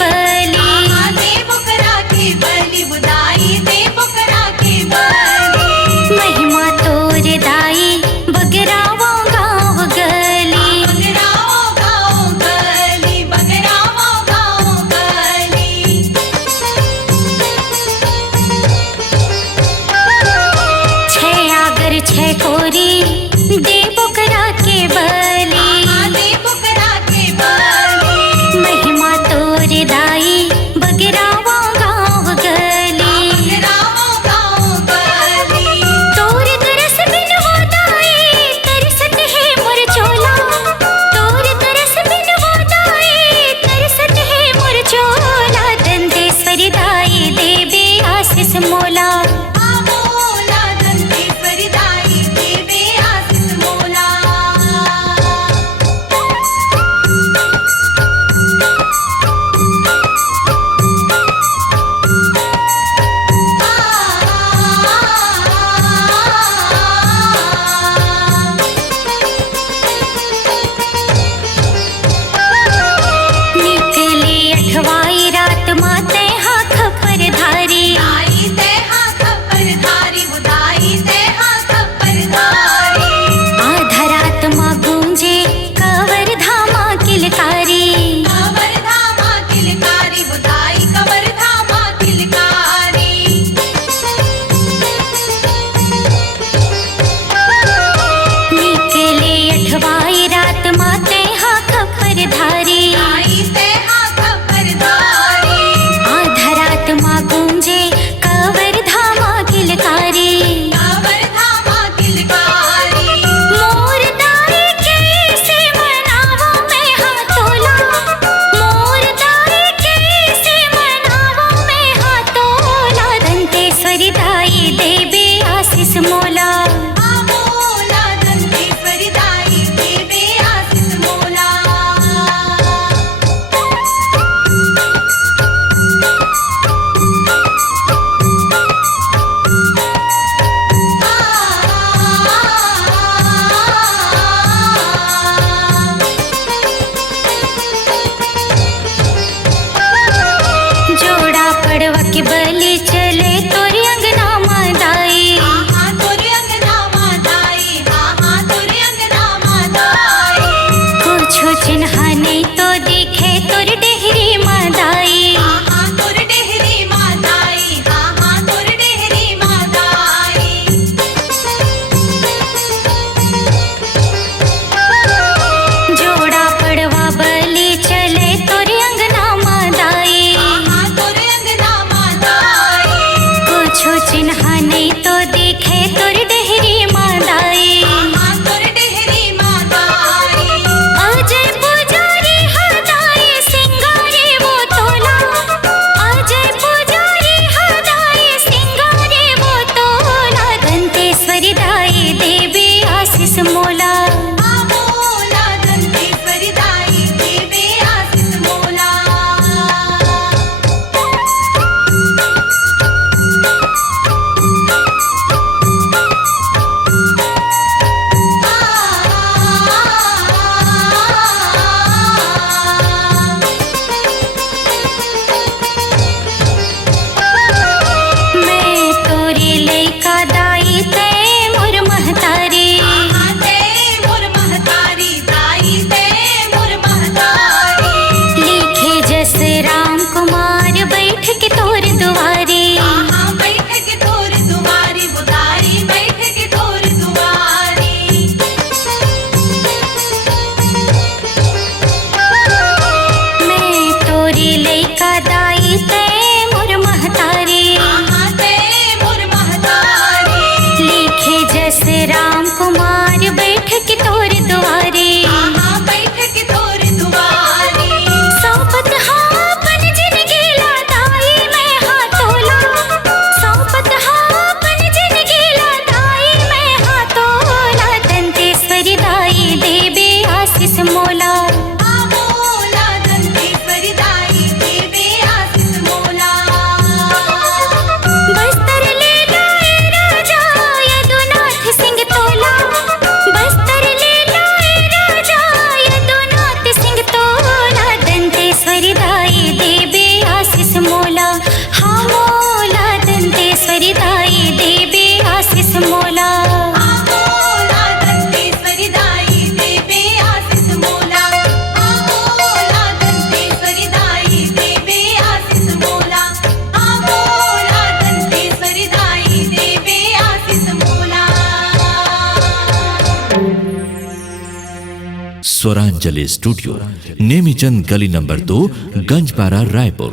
बलि। दे बुकरा के बलि बुदाई दे बुकरा के बलि। महिमा तोर दाई बगरावा गाँव गली। बगराओ गाँव गली बगराओ गाँव गली। छह आगर छह कोरी दे बुकरा के बलि। दे बुकरा के बलि। महिमा तोर दाई बगरावा गाँव गली। बगराओ गाँव गली। तोर तरस बिन वो दाई तरसत है मोर चोला। तोर तरस बिन वो दाई तरसत है मोर चोला। दंतेश्वरी दाई देवे आशीष मोला। मोला दंतेश्वरी दाई देवे आशीष मोला। स्वरांजलि स्टूडियो, नेमीचंद गली नंबर 2, गंजपारा, रायपुर।